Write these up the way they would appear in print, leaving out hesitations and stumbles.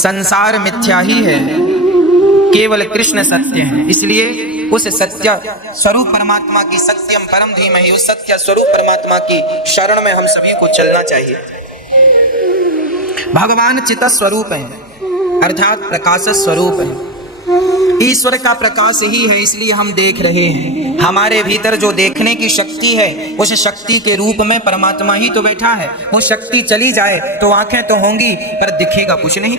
संसार मिथ्या ही है, केवल कृष्ण सत्य है। इसलिए उस सत्य स्वरूप परमात्मा की, सत्यम परम धीमहि, उस सत्य स्वरूप परमात्मा की शरण में हम सभी को चलना चाहिए। भगवान चित स्वरूप है, अर्थात प्रकाश स्वरूप है। ईश्वर का प्रकाश ही है, इसलिए हम देख रहे हैं। हमारे भीतर जो देखने की शक्ति है, उस शक्ति के रूप में परमात्मा ही तो बैठा है। वो शक्ति चली जाए तो आंखें तो होंगी पर दिखेगा कुछ नहीं,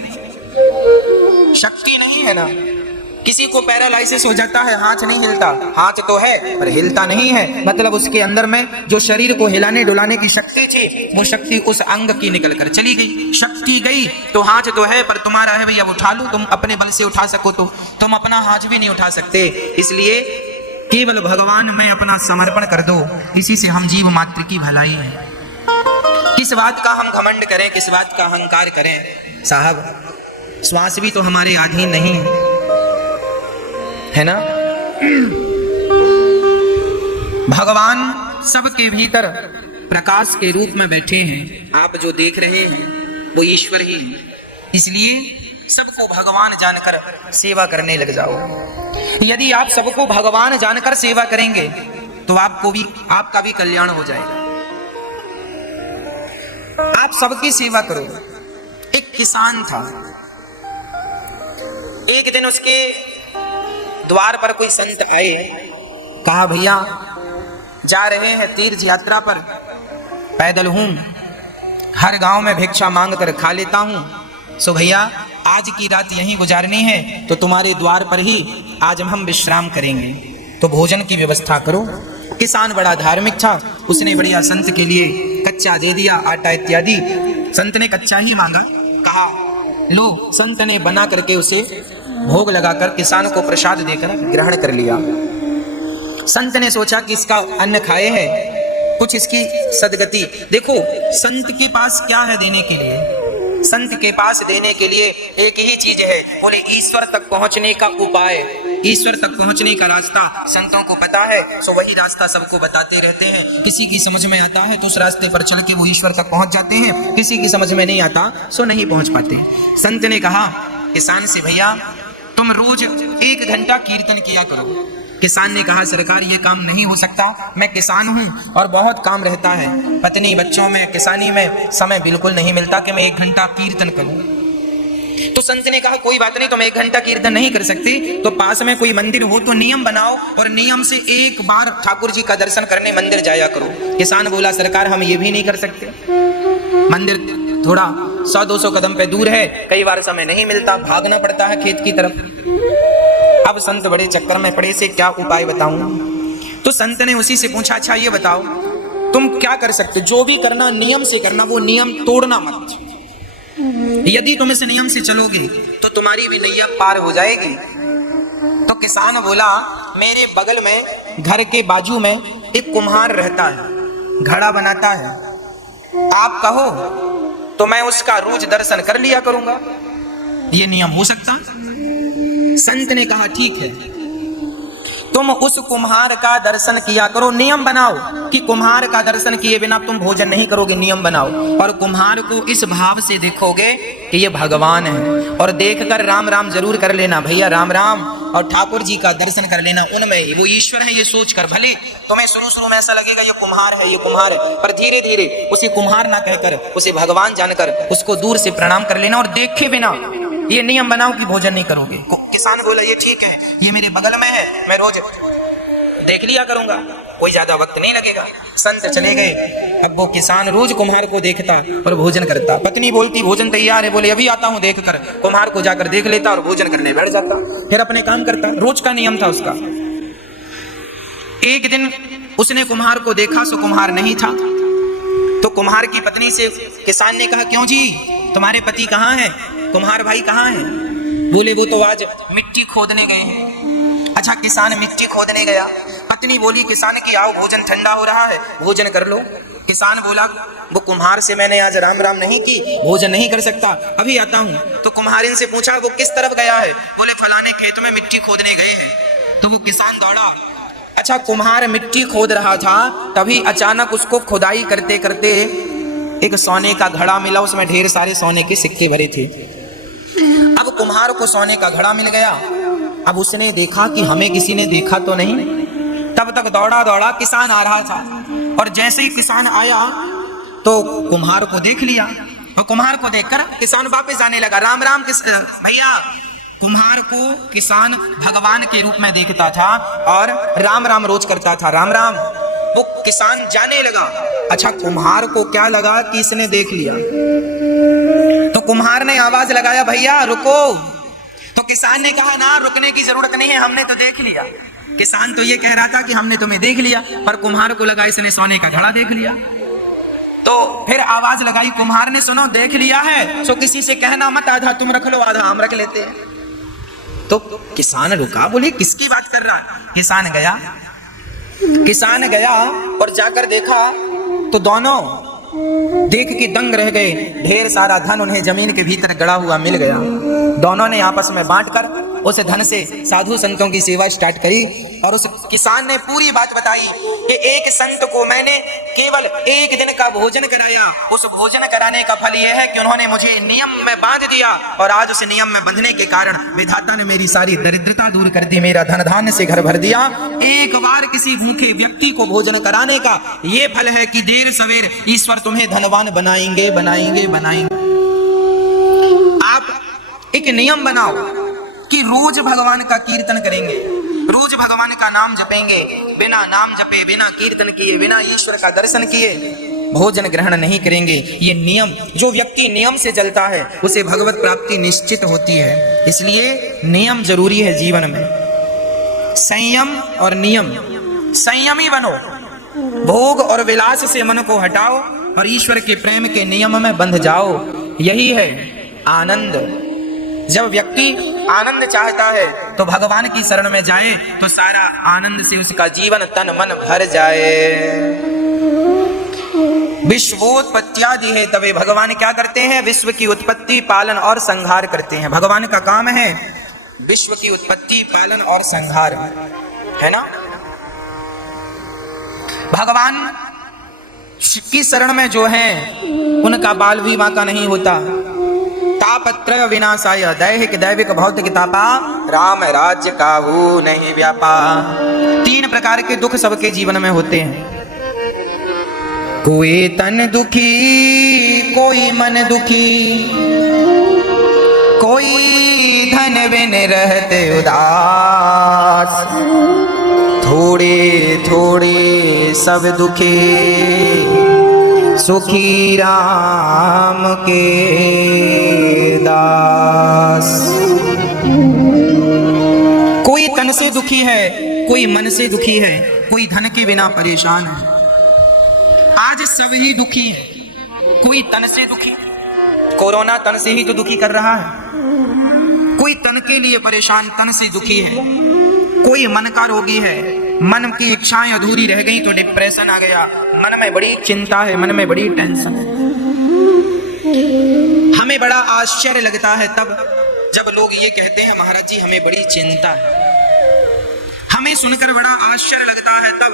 शक्ति नहीं है ना। किसी को पैरालाइसिस हो जाता है, हाथ नहीं हिलता, हाथ तो है पर हिलता नहीं है, मतलब उसके अंदर में जो शरीर को हिलाने डुलाने की शक्ति थी, वो शक्ति उस अंग की निकल कर चली गई। शक्ति गई तो हाथ तो है पर तुम्हारा है भैया, उठा लो, तुम अपने बल से उठा सको तो तुम अपना हाथ भी नहीं उठा सकते। इसलिए केवल भगवान में अपना समर्पण कर दो, इसी से हम जीव मात्र की भलाई है। किस बात का हम घमंड करें, किस बात का अहंकार करें? साहब, श्वास भी तो हमारे अधीन नहीं है ना। भगवान सबके भीतर प्रकाश के रूप में बैठे हैं। आप जो देख रहे हैं वो ईश्वर ही है। इसलिए सबको भगवान जानकर सेवा करने लग जाओ। यदि आप सबको भगवान जानकर सेवा करेंगे तो आपका भी कल्याण हो जाएगा। आप सबकी सेवा करो। एक किसान था, एक दिन उसके द्वार पर कोई संत आए, कहा भैया जा रहे हैं तीर्थ यात्रा पर, पैदल हूं, हर गांव में भिक्षा मांग कर खा लेता हूं, सो भैया आज की रात यहीं गुजारनी है तो तुम्हारे द्वार पर ही आज हम विश्राम करेंगे, तो भोजन की व्यवस्था करो। किसान बड़ा धार्मिक था, उसने बढ़िया संत के लिए कच्चा दे दिया, आटा इत्यादि। संत ने कच्चा ही मांगा, कहा लो। संत ने बना करके उसे भोग लगाकर किसान को प्रसाद देकर ग्रहण कर लिया। संत ने सोचा कि इसका अन्न खाए है, कुछ इसकी सदगति। देखो संत के पास क्या है देने के लिए? संत के पास देने के लिए एक ही चीज है, बोले ईश्वर तक पहुंचने का उपाय, ईश्वर तक पहुंचने का रास्ता संतों को पता है, सो वही रास्ता सबको बताते रहते हैं। किसी की समझ में आता है तो उस रास्ते पर चल के वो ईश्वर तक पहुंच जाते हैं, किसी की समझ में नहीं आता सो नहीं पहुंच पाते। संत ने कहा किसान से, भैया तुम रोज 1 घंटा कीर्तन किया करो। किसान ने कहा सरकार ये काम नहीं हो सकता, मैं किसान हूँ और बहुत काम रहता है, पत्नी बच्चों में किसानी में समय बिल्कुल नहीं मिलता कि मैं 1 घंटा कीर्तन करूँ। तो संत ने कहा कोई बात नहीं, तुम 1 घंटा कीर्तन नहीं कर सकती तो पास में कोई मंदिर हो तो नियम बनाओ और नियम से एक बार ठाकुर जी का दर्शन करने मंदिर जाया करो। किसान बोला सरकार हम ये भी नहीं कर सकते, मंदिर थोड़ा 100-200 कदम पे दूर है, कई बार समय नहीं मिलता, भागना पड़ता है खेत की तरफ। अब संत बड़े चक्कर में पड़े, से क्या उपाय बताऊं? तो संत ने उसी से पूछा अच्छा ये बताओ तुम क्या कर सकते? जो भी करना नियम से करना, वो नियम तोड़ना मत। यदि तुम इस नियम से चलोगे तो तुम्हारी भी नैया पार हो जाएगी। तो किसान बोला मेरे बगल में घर के बाजू में एक कुम्हार रहता है, घड़ा बनाता है, आप कहो तो मैं उसका रोज दर्शन कर लिया करूंगा, ये नियम हो सकता? संत ने कहा ठीक है, तुम उस कुम्हार का दर्शन किया करो, नियम बनाओ कि कुम्हार का दर्शन किए बिना तुम भोजन नहीं करोगे, नियम बनाओ। और कुम्हार को इस भाव से देखोगे कि ये भगवान है, और देखकर राम राम जरूर कर लेना, भैया राम राम, और ठाकुर जी का दर्शन कर लेना, उनमें वो ईश्वर है ये सोचकर। भले तुम्हें शुरू में ऐसा लगेगा ये कुम्हार है, ये कुम्हार है, पर धीरे धीरे उसे कुम्हार ना कहकर उसे भगवान जानकर उसको दूर से प्रणाम कर लेना और देखे बिना ये नियम बनाओ कि भोजन नहीं करोगे। किसान बोला ये ठीक है, ये मेरे बगल में है, मैं रोज देख लिया करूंगा, कोई ज्यादा वक्त नहीं लगेगा। संत चले गए। अब वो किसान रोज कुम्हार को देखता और भोजन करता। पत्नी बोलती भोजन तैयार है, बोले अभी आता हूं देखकर। कुम्हार को जाकर देख लेता और भोजन करने बैठ जाता, फिर अपने काम करता। रोज का नियम था उसका। एक दिन उसने कुम्हार को देखा, सो कुम्हार नहीं था। तो कुम्हार की पत्नी से किसान ने कहा क्यों जी तुम्हारे पति कहाँ हैं, कुम्हार भाई कहाँ हैं? बोले वो तो आज मिट्टी खोदने गए हैं। अच्छा किसान मिट्टी खोदने गया। पत्नी बोली किसान की आओ भोजन ठंडा हो रहा है, भोजन कर लो। किसान बोला वो कुम्हार से मैंने आज राम राम नहीं की, भोजन नहीं कर सकता, अभी आता हूँ। तो कुम्हारिन से पूछा वो किस तरफ गया है? बोले फलाने खेत में मिट्टी खोदने गए हैं। तो वो किसान दौड़ा। अच्छा कुम्हार मिट्टी खोद रहा था, तभी अचानक उसको खुदाई करते करते एक सोने का घड़ा मिला, उसमें ढेर सारे सोने के सिक्के भरे थे। अब कुम्हार को सोने का घड़ा मिल गया। अब उसने देखा कि हमें किसी ने देखा तो नहीं। तब तक दौड़ा दौड़ा किसान आ रहा था, और जैसे ही किसान आया तो कुम्हार को देख लिया, और कुम्हार को देखकर किसान वापस आने लगा। राम राम भैया। कुम्हार को किसान भगवान के रूप में देखता था और राम राम रोज करता था, राम राम। वो किसान जाने लगा। अच्छा, कुम्हार को क्या लगा कि इसने देख लिया, तो कुम्हार ने आवाज लगाया, भैया रुको। तो किसान ने कहा, ना रुकने की जरूरत नहीं है, हमने तो देख लिया। किसान तो ये कह रहा था कि हमने तुम्हें देख लिया, पर कुम्हार को लगा इसने सोने का घड़ा देख लिया। तो फिर आवाज लगाई कुम्हार ने, सुनो देख लिया है सो किसी से कहना मत, आधा तुम रख लो आधा हम रख लेते हैं। तो किसान रुका, बोले किसकी बात कर रहा है। किसान गया और जाकर देखा तो दोनों देख के दंग रह गए। ढेर सारा धन उन्हें जमीन के भीतर गड़ा हुआ मिल गया। दोनों ने आपस में बांटकर उस धन से साधु संतों की सेवा स्टार्ट करी, और उस किसान ने पूरी बात बताई कि एक संत को मैंने केवल एक दिन का भोजन कराया, उस भोजन कराने का फल यह है कि उन्होंने मुझे नियम में बांध दिया, और आज उस नियम में बंधने के कारण विधाता ने मेरी सारी दरिद्रता दूर कर दी, मेरा धन धान्य से घर भर दिया। एक बार किसी भूखे व्यक्ति को भोजन कराने का ये फल है कि देर सवेर ईश्वर तुम्हें धनवान बनाएंगे बनाएंगे बनाएंगे। आप एक नियम बनाओ कि रोज भगवान का कीर्तन करेंगे, रोज भगवान का नाम जपेंगे। बिना नाम जपे, बिना कीर्तन किए, बिना ईश्वर का दर्शन किए भोजन ग्रहण नहीं करेंगे। ये नियम, जो व्यक्ति नियम से चलता है उसे भगवत प्राप्ति निश्चित होती है। इसलिए नियम जरूरी है जीवन में। संयम और नियम, संयमी बनो, भोग और विलास से मन को हटाओ और ईश्वर के प्रेम के नियम में बंध जाओ। यही है आनंद। जब व्यक्ति आनंद चाहता है तो भगवान की शरण में जाए तो सारा आनंद से उसका जीवन तन मन भर जाए। विश्वोत्पत्त्यादि है, तभी भगवान क्या करते हैं, विश्व की उत्पत्ति पालन और संहार करते हैं। भगवान का काम है विश्व की उत्पत्ति पालन और संहार, है ना। भगवान की शरण में जो है उनका बाल विवाह का नहीं होता। तापत्रय विनाशाय, दैहिक दैविक भौतिक तापा, राम राज्य काहू नहीं व्यापा। 3 प्रकार के दुख सबके जीवन में होते हैं। कोई तन दुखी, कोई मन दुखी, कोई धन बिन रहते उदास, थोड़े थोड़े सब दुखे, सुखी राम के दास। कोई तन से दुखी है, कोई मन से दुखी है, कोई धन के बिना परेशान है। आज सब ही दुखी है। कोई तन से दुखी, कोरोना तन से ही तो दुखी कर रहा है। कोई तन के लिए परेशान, तन से दुखी है। कोई मन का रोगी है, मन की इच्छाएं अधूरी रह गई तो डिप्रेशन आ गया, मन में बड़ी चिंता है, मन में बड़ी टेंशन है। हमें बड़ा आश्चर्य लगता है तब जब लोग ये कहते हैं महाराज जी हमें बड़ी चिंता है। हमें सुनकर बड़ा आश्चर्य लगता है तब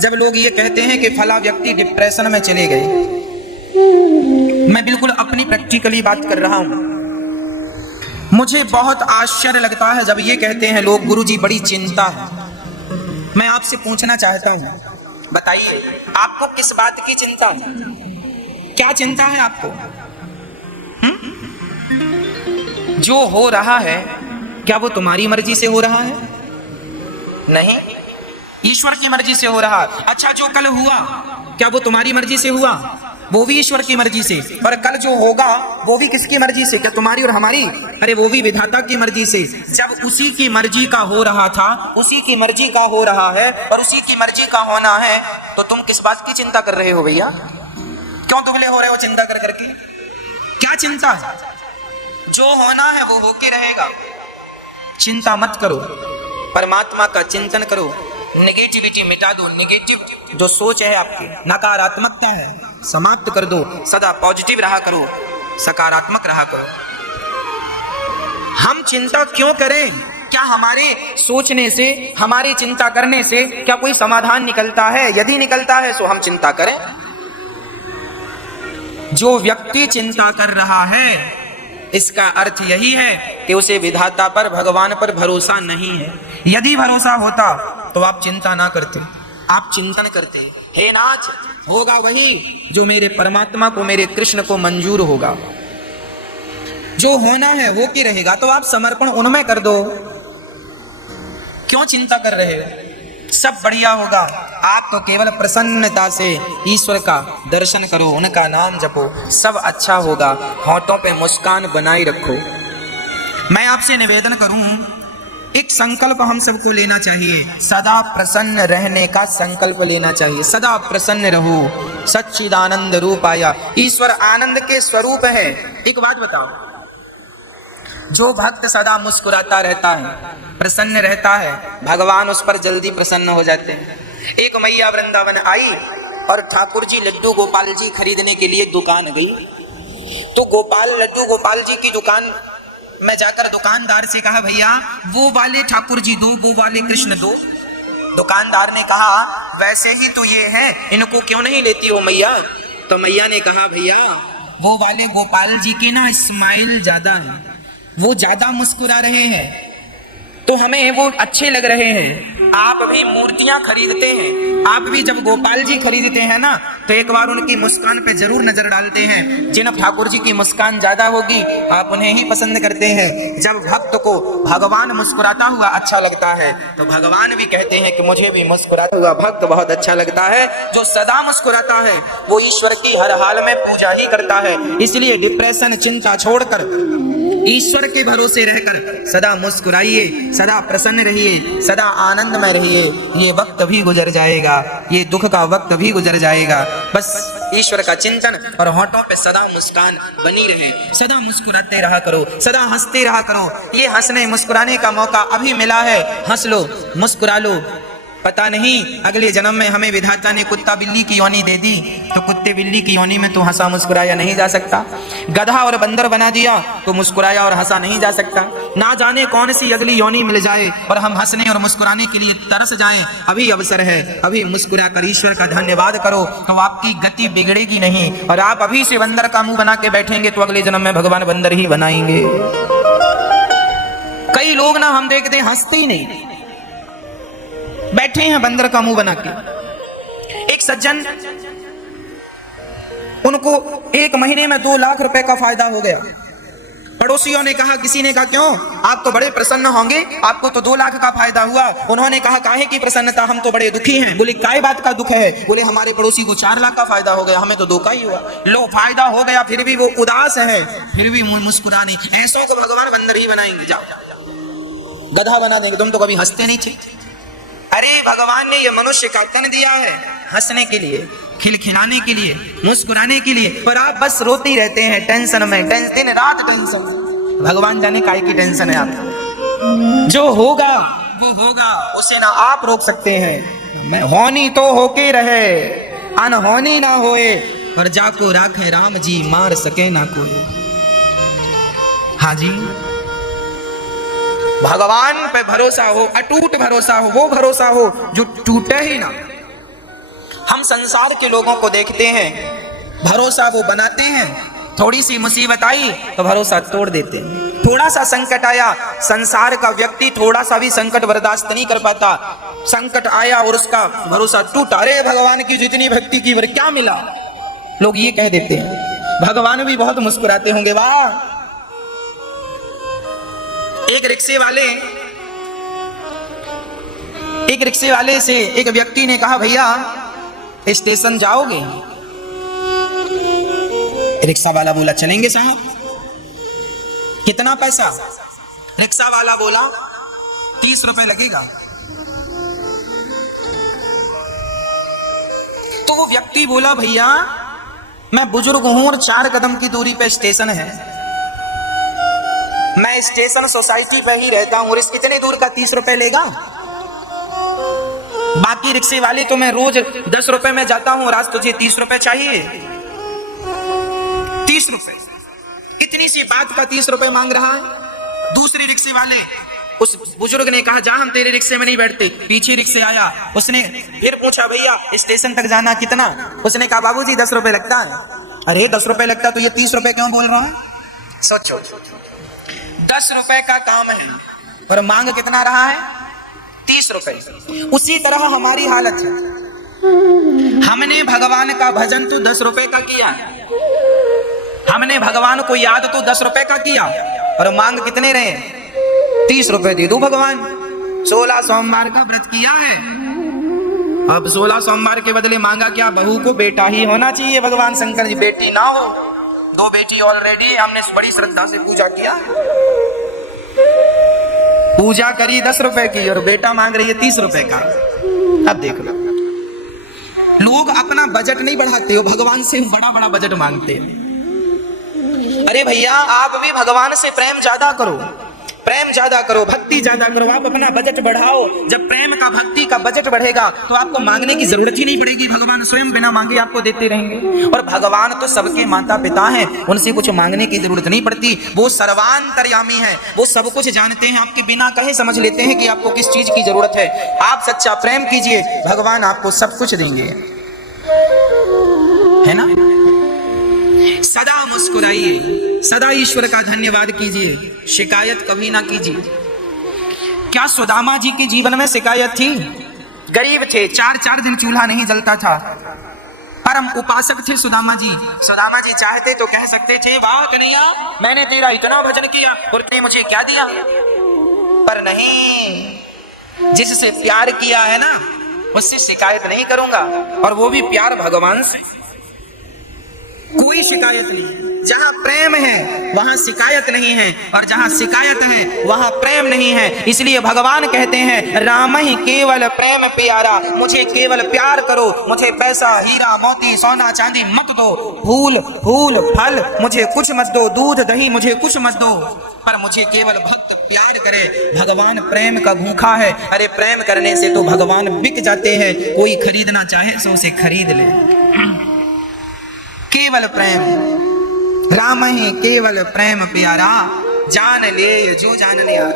जब लोग ये कहते हैं कि फला व्यक्ति डिप्रेशन में चले गए। मैं बिल्कुल अपनी प्रैक्टिकली बात कर रहा हूं। मुझे बहुत आश्चर्य लगता है जब ये कहते हैं लोग गुरुजी बड़ी चिंता है। मैं आपसे पूछना चाहता हूं, बताइए आपको किस बात की चिंता है? क्या चिंता है आपको? जो हो रहा है क्या वो तुम्हारी मर्जी से हो रहा है? नहीं, ईश्वर की मर्जी से हो रहा है। अच्छा, जो कल हुआ क्या वो तुम्हारी मर्जी से हुआ? वो भी ईश्वर की मर्जी से। और कल जो होगा वो भी किसकी मर्जी से? क्या तुम्हारी और हमारी? अरे वो भी विधाता की मर्जी से। जब उसी की मर्जी का हो रहा था, उसी की मर्जी का हो रहा है और उसी की मर्जी का होना है, तो तुम किस बात की चिंता कर रहे हो भैया? क्यों दुबले हो रहे हो चिंता कर करके? क्या चिंता है? जो होना है वो होके रहेगा। चिंता मत करो, परमात्मा का चिंतन करो। नेगेटिविटी मिटा दो। नेगेटिव जो सोच है आपकी, नकारात्मकता है, समाप्त कर दो। सदा पॉजिटिव रहा करो, सकारात्मक रहा करो। हम चिंता क्यों करें? क्या हमारे सोचने से, हमारी चिंता करने से क्या कोई समाधान निकलता है? यदि निकलता है तो हम चिंता करें। जो व्यक्ति चिंता कर रहा है इसका अर्थ यही है कि उसे विधाता पर, भगवान पर भरोसा नहीं है। यदि भरोसा होता तो आप चिंता ना करते, आप चिंतन करते, हे नाथ होगा वही जो मेरे परमात्मा को, मेरे कृष्ण को मंजूर होगा। जो होना है वो की रहेगा, तो आप समर्पण उनमें कर दो, क्यों चिंता कर रहे हो? सब बढ़िया होगा। आप तो केवल प्रसन्नता से ईश्वर का दर्शन करो, उनका नाम जपो, सब अच्छा होगा। होठों पे मुस्कान बनाए रखो। मैं आपसे निवेदन करूं, एक संकल्प हम सबको लेना चाहिए, सदा प्रसन्न रहने का संकल्प लेना चाहिए। सदा प्रसन्न रहो, सच्चिदानंद रूप आया। ईश्वर आनंद के स्वरूप है। एक बात बताओ, जो भक्त सदा मुस्कुराता रहता है, प्रसन्न रहता है, भगवान उस पर जल्दी प्रसन्न हो जाते हैं। एक मैया वृंदावन आई और ठाकुर जी लड्डू गोपाल जी खरीदने के लिए दुकान गई। तो लड्डू गोपाल जी की दुकान में जाकर दुकानदार से कहा, भैया वो वाले ठाकुर जी दो, वो वाले कृष्ण दो। दुकानदार ने कहा, वैसे ही तो ये है, इनको क्यों नहीं लेती हो मैया? तो मैया ने कहा, भैया वो वाले गोपाल जी के ना स्माइल ज्यादा है, वो ज्यादा मुस्कुरा रहे हैं, तो हमें वो अच्छे लग रहे हैं। आप भी मूर्तियां खरीदते हैं, आप भी जब गोपाल जी खरीदते हैं ना, तो एक बार उनकी मुस्कान पे जरूर नजर डालते हैं। जिन ठाकुर जी की मुस्कान ज्यादा होगी आप उन्हें ही पसंद करते हैं। जब भक्त को भगवान मुस्कुराता हुआ अच्छा लगता है, तो भगवान भी कहते हैं कि मुझे भी मुस्कुराता हुआ भक्त बहुत अच्छा लगता है। जो सदा मुस्कुराता है वो ईश्वर की हर हाल में पूजा ही करता है। इसलिए डिप्रेशन, चिंता छोड़कर ईश्वर के भरोसे रहकर सदा मुस्कुराइए, सदा प्रसन्न रहिए, सदा आनंद में रहिए। ये वक्त भी गुजर जाएगा, ये दुख का वक्त भी गुजर जाएगा। बस ईश्वर का चिंतन और होठों पे सदा मुस्कान बनी रहे। सदा मुस्कुराते रहा करो, सदा हंसते रहा करो। ये हंसने मुस्कुराने का मौका अभी मिला है, हंस लो, मुस्कुरा लो। पता नहीं अगले जन्म में हमें विधाता ने कुत्ता बिल्ली की योनि दे दी, तो कुत्ते बिल्ली की योनि में तो हंसा मुस्कुराया नहीं जा सकता। गधा और बंदर बना दिया तो मुस्कुराया और हंसा नहीं जा सकता। ना जाने कौन सी अगली योनि मिल जाए और हम हंसने और मुस्कुराने के लिए तरस जाएं। अभी अवसर है, अभी मुस्कुरा कर ईश्वर का धन्यवाद करो, तो आपकी गति बिगड़ेगी नहीं। और आप अभी से बंदर का मुंह बना के बैठेंगे तो अगले जन्म में भगवान बंदर ही बनाएंगे। कई लोग ना हम देखते हंसते ही नहीं, बैठे हैं बंदर का मुंह बना के। एक सज्जन, उनको 1 महीने में 2 लाख रुपए का फायदा हो गया। पड़ोसियों ने कहा, किसी ने कहा क्यों, आप तो बड़े प्रसन्न होंगे, आपको तो 2 लाख का फायदा हुआ। उन्होंने कहा, काहे की प्रसन्नता, हम तो बड़े दुखी हैं। बोले, काय बात का दुख है? बोले, हमारे पड़ोसी को 4 लाख का फायदा हो गया, हमें तो 2 का ही हुआ। लो, फायदा हो गया फिर भी वो उदास है, फिर भी मुस्कुराने। ऐसों को भगवान बंदर ही बनाएंगे, जाओ गधा बना देंगे। तुम तो कभी हंसते नहीं थे। अरे भगवान ने ये मनुष्य का तन दिया है हंसने के लिए, खिलखिलाने के लिए, मुस्कुराने के लिए, पर आप बस रोते ही रहते हैं टेंशन में, दिन रात टेंशन। भगवान जाने काहे की टेंशन है आप। जो होगा वो होगा, उसे ना आप रोक सकते हैं। मैं होनी तो होके रहे, अनहोनी ना होए, और जाको राखे राम जी, मार सके ना कोई। हाँ जी, भगवान पे भरोसा हो, अटूट भरोसा हो, वो भरोसा हो जो टूटे ही ना। हम संसार के लोगों को देखते हैं, भरोसा वो बनाते हैं, थोड़ी सी मुसीबत आई तो भरोसा तोड़ देते हैं। थोड़ा सा संकट आया, संसार का व्यक्ति थोड़ा सा भी संकट बर्दाश्त नहीं कर पाता। संकट आया और उसका भरोसा टूटा, अरे भगवान की जितनी भक्ति की पर क्या मिला, लोग ये कह देते हैं। भगवान भी बहुत मुस्कुराते होंगे, वाह। एक रिक्शे वाले से एक व्यक्ति ने कहा, भैया स्टेशन जाओगे? रिक्शा वाला बोला, चलेंगे साहब। कितना पैसा? रिक्शा वाला बोला, 30 रुपए लगेगा। तो वो व्यक्ति बोला, भैया मैं बुजुर्ग हूं और 4 कदम की दूरी पे स्टेशन है, मैं स्टेशन सोसाइटी पे ही रहता हूं और इस इतने दूर का 30 रुपए लेगा? बाकी रिक्शे वाले तो मैं रोज 10 रुपए में जाता हूं और आज तुझे 30 रुपए चाहिए? 30 रुपए, इतनी सी बात का 30 रुपए मांग रहा है। दूसरे रिक्शे वाले, उस बुजुर्ग ने कहा, जा हम तेरे रिक्शे में नहीं बैठते। पीछे रिक्शे आया, उसने फिर पूछा, भैया स्टेशन तक जाना कितना? उसने कहा, बाबूजी 10 रुपए लगता है। अरे 10 रुपए लगता तो ये 30 रुपए क्यों बोल रहा है? सोचो, 10 रुपए का काम है और मांग कितना रहा है? 30 रुपए। उसी तरह हमारी हालत है। हमने भगवान का भजन तो 10 रुपए का किया, हमने भगवान को याद तो 10 रुपए का किया और मांग कितने रहे? 30 रुपए दे दो भगवान। 16 सोमवार का व्रत किया है, अब 16 सोमवार के बदले मांगा क्या? बहू को बेटा ही होना चाहिए। भगवान शंकर जी बेटी ना हो, 2 बेटी ऑलरेडी। हमने बड़ी श्रद्धा से पूजा किया, पूजा करी 10 रुपए की और बेटा मांग रही है 30 रुपए का। अब देख लो, लोग अपना बजट नहीं बढ़ाते हो, भगवान से बड़ा बड़ा बजट मांगते हैं। अरे भैया, आप भी भगवान से प्रेम ज्यादा करो, प्रेम ज्यादा करो, भक्ति ज्यादा करो। आप अपना बजट बढ़ाओ। जब प्रेम का, भक्ति का बजट बढ़ेगा तो आपको मांगने की जरूरत ही नहीं पड़ेगी। भगवान स्वयं बिना मांगे आपको देते रहेंगे। और भगवान तो सबके माता पिता हैं, उनसे कुछ मांगने की जरूरत नहीं पड़ती। वो सर्वांतर्यामी है, वो सब कुछ जानते हैं। आपके बिना कहे समझ लेते हैं कि आपको किस चीज की जरूरत है। आप सच्चा प्रेम कीजिए, भगवान आपको सब कुछ देंगे, है ना। सदा मुस्कुराइए, सदा ईश्वर का धन्यवाद कीजिए, शिकायत कभी ना कीजिए। क्या सुदामा जी के जीवन में शिकायत थी? गरीब थे, 4-4 दिन चूल्हा नहीं जलता था, परम उपासक थे सुदामा जी। सुदामा जी चाहते तो कह सकते थे, वाह कन्हैया, मैंने तेरा इतना भजन किया और तूने मुझे क्या दिया? पर नहीं, जिससे प्यार किया है ना, उससे शिकायत नहीं करूंगा, और वो भी प्यार भगवान से। कोई शिकायत नहीं। जहां प्रेम है वहां शिकायत नहीं है, और जहां शिकायत है वहां प्रेम नहीं है। इसलिए भगवान कहते हैं, राम ही केवल प्रेम प्यारा, मुझे केवल प्यार करो, मुझे पैसा, हीरा मोती, सोना चांदी मत दो, फूल फूल फल मुझे कुछ मत दो, दूध दही मुझे कुछ मत दो, पर मुझे केवल भक्त प्यार करे। भगवान प्रेम का भूखा है। अरे प्रेम करने से तो भगवान बिक जाते हैं, कोई खरीदना चाहे तो उसे खरीद ले। केवल प्रेम, राम ही केवल प्रेम प्यारा, जान ले जो जानने आ।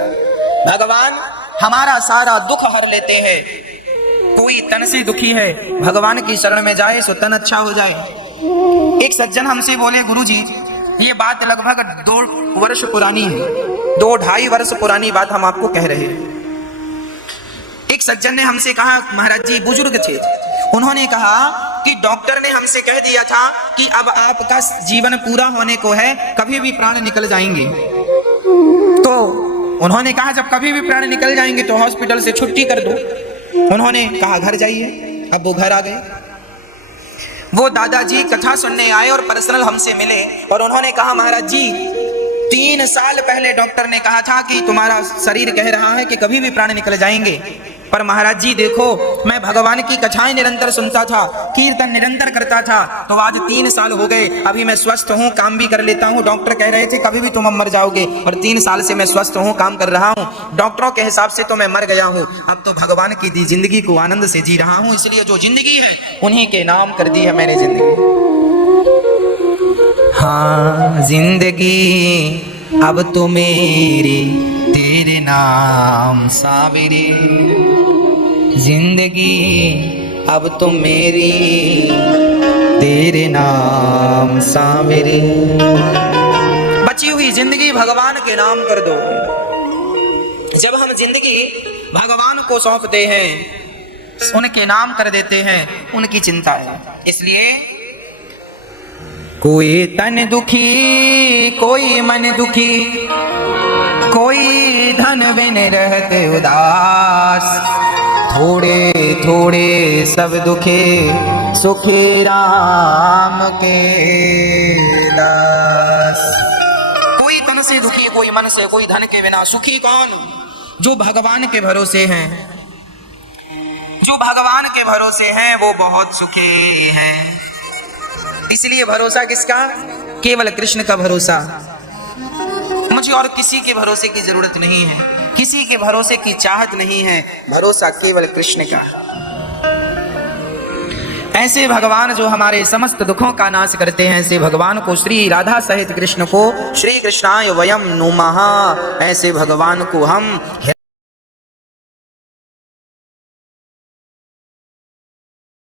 भगवान हमारा सारा दुख हर लेते हैं। कोई तन से दुखी है, भगवान की शरण में जाए सो तन अच्छा हो जाए। एक सज्जन हमसे बोले, गुरुजी, ये बात लगभग 2 वर्ष पुरानी है, 2-2.5 वर्ष पुरानी बात हम आपको कह रहे हैं। एक सज्जन ने हमसे कहा, महाराज जी बुजुर्ग थे, उन्होंने कहा कि डॉक्टर ने हमसे कह दिया था कि अब आपका जीवन पूरा होने को है, कभी भी प्राण निकल जाएंगे। तो उन्होंने कहा, जब कभी भी प्राण निकल जाएंगे तो हॉस्पिटल से छुट्टी कर दो। उन्होंने कहा घर जाइए। अब वो घर आ गए। वो दादाजी कथा सुनने आए और पर्सनल हमसे मिले, और उन्होंने कहा, महाराज जी 3 साल पहले डॉक्टर ने कहा था कि तुम्हारा शरीर कह रहा है कि कभी भी प्राण निकल जाएंगे, पर महाराज जी देखो, मैं भगवान की कथाएं निरंतर सुनता था, कीर्तन निरंतर करता था, तो आज 3 साल हो गए, अभी मैं स्वस्थ हूँ, काम भी कर लेता हूँ। डॉक्टर कह रहे थे कभी भी तुम मर जाओगे, और 3 साल से मैं स्वस्थ हूँ, काम कर रहा हूँ। डॉक्टरों के हिसाब से तो मैं मर गया हूँ, अब तो भगवान की दी जिंदगी को आनंद से जी रहा हूँ, इसलिए जो जिंदगी है उन्हीं के नाम कर दी है मैंने जिंदगी। हाँ, जिंदगी अब तो मेरी तेरे नाम सावेरे, जिंदगी अब तो मेरी तेरे नाम सावेरे। बची हुई जिंदगी भगवान के नाम कर दो। जब हम जिंदगी भगवान को सौंपते हैं, उनके नाम कर देते हैं, उनकी चिंता है। इसलिए कोई तन दुखी, कोई मन दुखी, कोई धन बिन रहते उदास, थोड़े थोड़े सब दुखे, सुखे राम के दास। कोई तन से दुखी, कोई मन से, कोई धन के बिना। सुखी कौन? जो भगवान के भरोसे हैं। जो भगवान के भरोसे हैं वो बहुत सुखी हैं। इसलिए भरोसा किसका? केवल कृष्ण का भरोसा। मुझे और किसी के भरोसे की जरूरत नहीं है, किसी के भरोसे की चाहत नहीं है, भरोसा केवल कृष्ण का। ऐसे भगवान जो हमारे समस्त दुखों का नाश करते हैं, ऐसे भगवान को, श्री राधा सहित कृष्ण को, श्री कृष्णाय वयम नुमः, ऐसे भगवान को हम